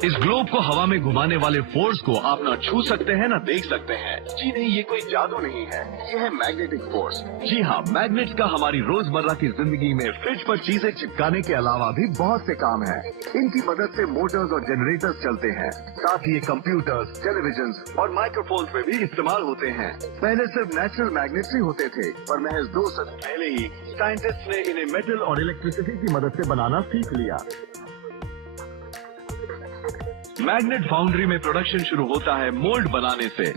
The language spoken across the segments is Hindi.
इस ग्लोब को हवा में घुमाने वाले फोर्स को आप न छू सकते हैं न देख सकते हैं। जी नहीं, ये कोई जादू नहीं है, ये है मैग्नेटिक फोर्स। जी हाँ, मैग्नेट्स का हमारी रोजमर्रा की जिंदगी में फ्रिज पर चीजें चिपकाने के अलावा भी बहुत से काम हैं। इनकी मदद से मोटर्स और जनरेटर्स चलते हैं। साथ ही ये कंप्यूटर्स, टेलीविजन और माइक्रोफोन्स में भी इस्तेमाल होते हैं। पहले सिर्फ नेचुरल मैग्नेट्स ही होते थे, पर महज 2 सदी पहले ही साइंटिस्ट ने इन्हें मेटल और इलेक्ट्रिसिटी की मदद से बनाना सीख लिया। मैग्नेट फाउंड्री में प्रोडक्शन शुरू होता है मोल्ड बनाने से।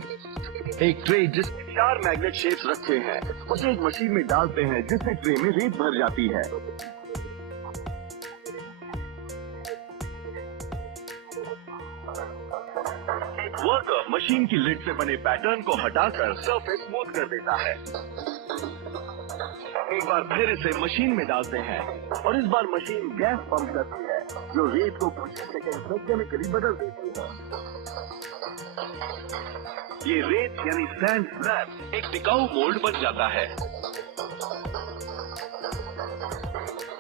एक ट्रे जिसमें 4 मैग्नेट शेप्स रखे हैं, उसे एक मशीन में डालते हैं जिससे ट्रे में रेत भर जाती है। एक वर्कर मशीन की लिड से बने पैटर्न को हटाकर सरफेस स्मूथ कर देता है। एक बार फिर इसे मशीन में डालते हैं और इस बार मशीन गैस पंप करती है जो रेत को कुछ सेकंड में केमिकली बदल देती है। ये रेत यानी सैंड स्लैब एक टिकाऊ मोल्ड बन जाता है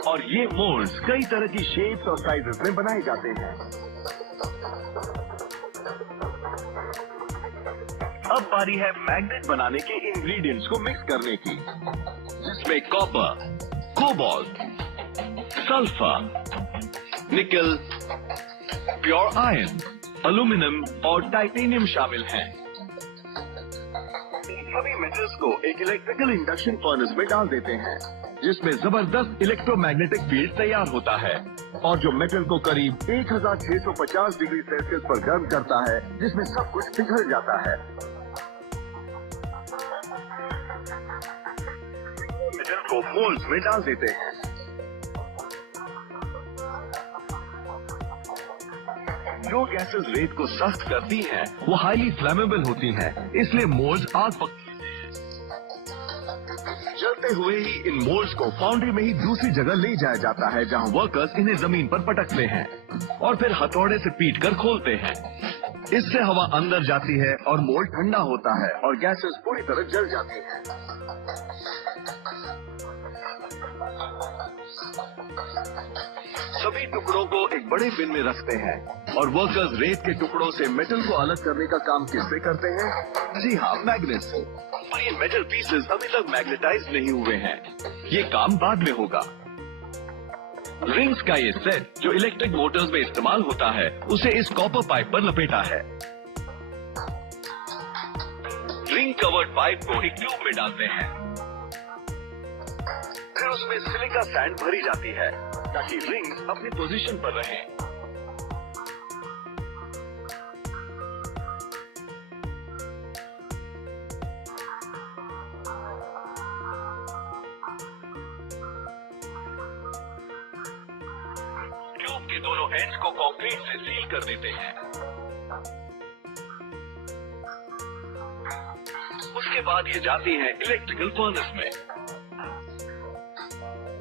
और ये मोल्ड्स कई तरह की शेप्स और साइजेस में बनाए जाते हैं। अब बारी है मैग्नेट बनाने के इंग्रेडिएंट्स को मिक्स करने की, जिसमें कॉपर, कोबाल्ट, सल्फर, निकल, प्योर आयरन, एल्यूमिनियम और टाइटेनियम शामिल हैं। सभी मेटल्स को एक इलेक्ट्रिकल इंडक्शन फर्नेस में डाल देते हैं, जिसमें जबरदस्त इलेक्ट्रोमैग्नेटिक फील्ड तैयार होता है और जो मेटल को करीब 1650 डिग्री सेल्सियस पर गर्म करता है, जिसमें सब कुछ पिघल जाता है। मेटल को मोल्ड्स में डाल देते हैं। जो गैसेस रेत को सख्त करती हैं, वो हाईली फ्लेमेबल होती हैं, इसलिए मोल्ड्स आग पकड़ते हैं। जलते हुए ही इन मोल्ड्स को फाउंड्री में ही दूसरी जगह ले जाया जाता है, जहां वर्कर्स इन्हें जमीन पर पटकते हैं और फिर हथौड़े से पीटकर खोलते हैं। इससे हवा अंदर जाती है और मोल्ड ठंडा होता है और गैसेस पूरी तरह जल जाती हैं। सभी टुकड़ों को एक बड़े बिन में रखते हैं और वर्कर्स रेत के टुकड़ों से मेटल को अलग करने का काम किससे करते हैं? जी हाँ, मैग्नेट से। पर ये मेटल पीसेस अभी तक मैग्नेटाइज नहीं हुए हैं, ये काम बाद में होगा। रिंग्स का ये सेट जो इलेक्ट्रिक मोटर्स में इस्तेमाल होता है, उसे इस कॉपर पाइप पर लपेटा है। रिंग कवर्ड पाइप को एक ट्यूब में डालते हैं, फिर उसमें सिलिका सैंड भरी जाती है ताकि रिंग्स अपनी पोजीशन पर रहें। ट्यूब के दोनों एंड्स को कंक्रीट से सील कर देते हैं। उसके बाद ये जाती हैं इलेक्ट्रिकल फर्नेस में,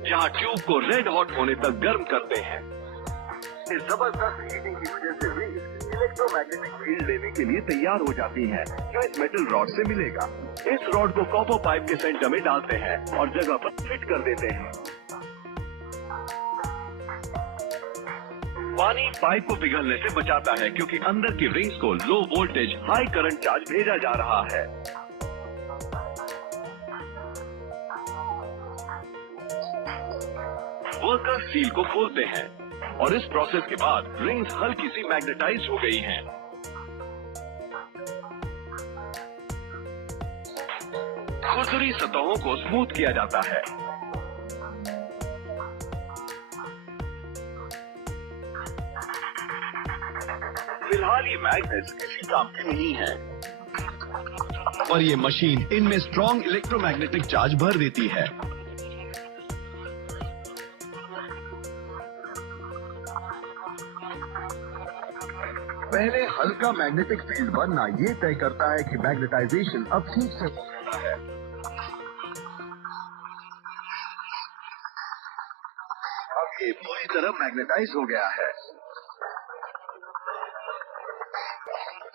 जहां ट्यूब को रेड हॉट होने तक गर्म करते हैं। इस जबरदस्त हीटिंग की वजह से रिंग्स इलेक्ट्रोमैग्नेटिक फील्ड लेने के लिए तैयार हो जाती हैं, जो इस मेटल रॉड से मिलेगा। इस रॉड को कॉपर पाइप के सेंटर में डालते हैं और जगह पर फिट कर देते हैं। पानी पाइप को पिघलने से बचाता है, क्योंकि अंदर की रिंग्स को low voltage high current charge भेजा जा रहा है। वर्कर सील को खोलते हैं और इस प्रोसेस के बाद रिंग्स हल्की सी मैग्नेटाइज हो गई हैं। खुरदुरी सतहों को स्मूथ किया जाता है। फिलहाल ये मैग्नेट्स किसी काम के नहीं है, पर ये मशीन इनमें स्ट्रॉन्ग इलेक्ट्रोमैग्नेटिक चार्ज भर देती है। पहले हल्का मैग्नेटिक फील्ड बनना ये तय करता है कि मैग्नेटाइजेशन अब ठीक से हो रहा है। अब ये पूरी तरह मैग्नेटाइज हो गया है।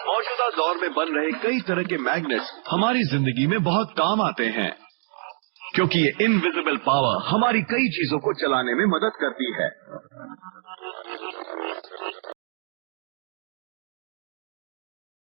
मौजूदा दौर में बन रहे कई तरह के मैग्नेट्स हमारी जिंदगी में बहुत काम आते हैं, क्योंकि ये इनविजिबल पावर हमारी कई चीजों को चलाने में मदद करती है।